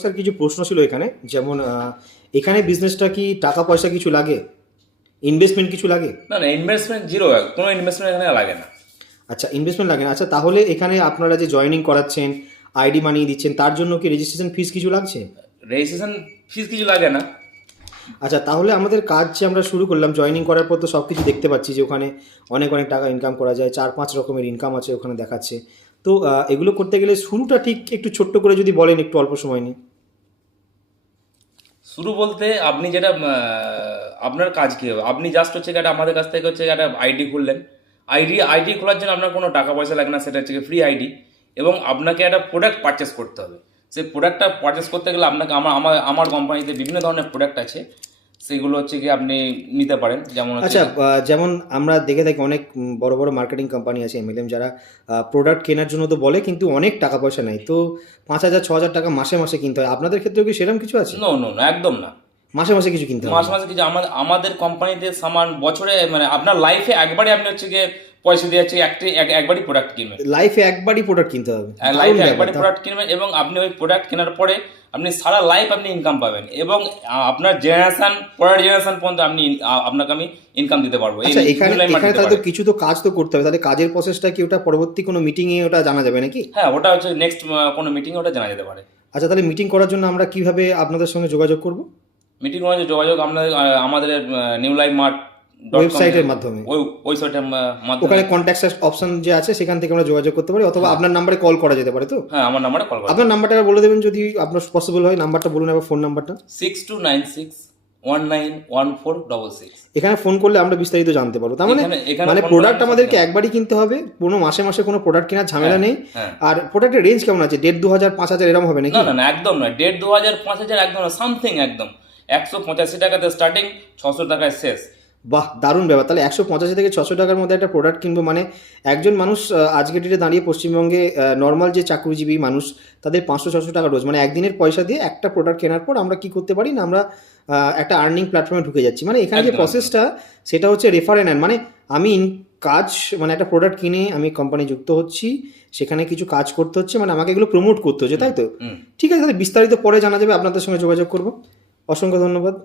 Sir কিছু প্রশ্ন ছিল এখানে, যেমন এখানে বিজনেসটা কি টাকা পয়সা কিছু লাগে, ইনভেস্টমেন্ট কিছু লাগে? না না, ইনভেস্টমেন্ট জিরো, কোনো ইনভেস্টমেন্ট এখানে লাগে না। আচ্ছা, ইনভেস্টমেন্ট লাগে না। আচ্ছা, তাহলে এখানে আপনারা যে জয়েনিং করাচ্ছেন, আইডি বানিয়ে দিচ্ছেন, তার জন্য কি রেজিস্ট্রেশন ফিস কিছু লাগছে? রেজিস্ট্রেশন ফিস কিছু লাগে না। আচ্ছা, তাহলে আমাদের কাজ যে আমরা শুরু করলাম, জয়েনিং করার পর তো সব কিছু দেখতে পাচ্ছি যে ওখানে অনেক অনেক টাকা ইনকাম করা যায়, 4-5 রকমের ইনকাম আছে ওখানে দেখাচ্ছে। তো এগুলো করতে গেলে শুরুটা ঠিক একটু ছোট্ট করে যদি বলেন একটু অল্প সময় নিয়ে। শুরু বলতে আপনি যেটা আপনার কাজ কী হবে, আপনি জাস্ট হচ্ছে একটা আমাদের কাছ থেকে হচ্ছে একটা আইডি খুললেন। আইডি খোলার জন্য আপনার কোনো টাকা পয়সা লাগে না, সেটা হচ্ছে ফ্রি আইডি। এবং আপনাকে একটা প্রোডাক্ট পারচেস করতে হবে। সেই প্রোডাক্টটা পারচেস করতে গেলে আপনাকে আমার কোম্পানিতে বিভিন্ন ধরনের প্রোডাক্ট আছে, সেগুলো হচ্ছে কি আপনি নিতে পারেন। যেমন আচ্ছা, যেমন আমরা দেখে থাকি অনেক বড় বড় মার্কেটিং কোম্পানি আছে, এমএলএম, যারা প্রোডাক্ট কেনার জন্য তো বলে, কিন্তু অনেক টাকা পয়সা নেয়, তো 5,000-6,000 টাকা মাসে মাসে কিনতে হয়। আপনাদের ক্ষেত্রেও কি সেরকম কিছু আছে? নো নো নো, একদম না। মাসে মাসে কিছু কিনতে হবে? মাসে মাসে কিছু আমাদের কোম্পানিতে সামান বছরে মানে আপনার লাইফে একবারই আপনি হচ্ছে গিয়ে পয়সা দিয়ে হচ্ছে একবারই প্রোডাক্ট কিনবেন। লাইফে একবারই প্রোডাক্ট কিনতে হবে? লাইফে একবারই প্রোডাক্ট কিনবেন এবং আপনি ওই প্রোডাক্ট কেনার পরে আপনি সারা লাইফ আপনি ইনকাম পাবেন এবং আপনার জেনারেশন পরের জেনারেশন পর্যন্ত আপনাকে আমি ইনকাম দিতে পারবো। আচ্ছা, এখানে তাহলে তো কিছু তো কাজ তো করতে হবে, তাহলে কাজের প্রসেসটা কি ওটা পরবর্তী কোনো মিটিংয়ে ওটা জানা যাবে নাকি? হ্যাঁ, ওটা হচ্ছে নেক্সট কোনো মিটিংয়ে ওটা জানা যেতে পারে। আচ্ছা, তাহলে মিটিং করার জন্য আমরা কিভাবে আপনাদের সঙ্গে যোগাযোগ করব? মিটিং করার যোগাযোগ আমাদের নিউ লাইফ মার্ট ওয়েবসাইটের মাধ্যমে? ওয়েবসাইটের মাধ্যমে ওখানে কন্ট্যাক্ট অপশন যে আছে সেখান থেকে আমরা যোগাযোগ করতে পারি, অথবা আপনার নাম্বারে কল করা যেতে পারে তো? হ্যাঁ, আমার নাম্বারে কল করুন। আপনার নাম্বারটা বলে দেবেন যদি আপনার পসিবল হয়। নাম্বারটা বলুন, আবার ফোন নাম্বারটা। 6296191466। এখানে ফোন করলে আমরা বিস্তারিত জানতে পারবো। তার মানে এখানে প্রোডাক্ট আমাদেরকে একবারই কিনতে হবে, কোনো মাসে মাসে কোনো প্রোডাক্ট কেনার ঝামেলা নেই। হ্যাঁ। আর প্রোডাক্টের রেঞ্জ কেমন আছে? 1,500, 2,000, 5,000 এরকম হবে নাকি? না না না, একদম নয়। 1,500, 2,000, 5,000 একদম না, সামথিং একদম 185 টাকাতে স্টার্টিং, 600 টাকায় শেষ। বাহ, দারুণ ব্যাপার। তাহলে 185 থেকে 600 টাকার মধ্যে একটা প্রোডাক্ট কিনবো, মানে একজন মানুষ আজকের ডেটে দাঁড়িয়ে পশ্চিমবঙ্গে নর্মাল যে চাকরিজীবী মানুষ, তাদের 500-600 টাকা রোজ, মানে একদিনের পয়সা দিয়ে একটা প্রোডাক্ট কেনার পর আমরা কি করতে পারি না, আমরা একটা আর্নিং প্ল্যাটফর্মে ঢুকে যাচ্ছি। মানে এখানে যে প্রসেসটা সেটা হচ্ছে রেফার অ্যান্ড আর্ন। মানে আমি কাজ, মানে একটা প্রোডাক্ট কিনে আমি কোম্পানি যুক্ত হচ্ছি, সেখানে কিছু কাজ করতে হচ্ছে, মানে আমাকে এগুলো প্রমোট করতে হচ্ছে, তাই তো? ঠিক আছে, তাহলে বিস্তারিত পরে জানা যাবে, আপনাদের সঙ্গে যোগাযোগ করবো। অসংখ্য ধন্যবাদ।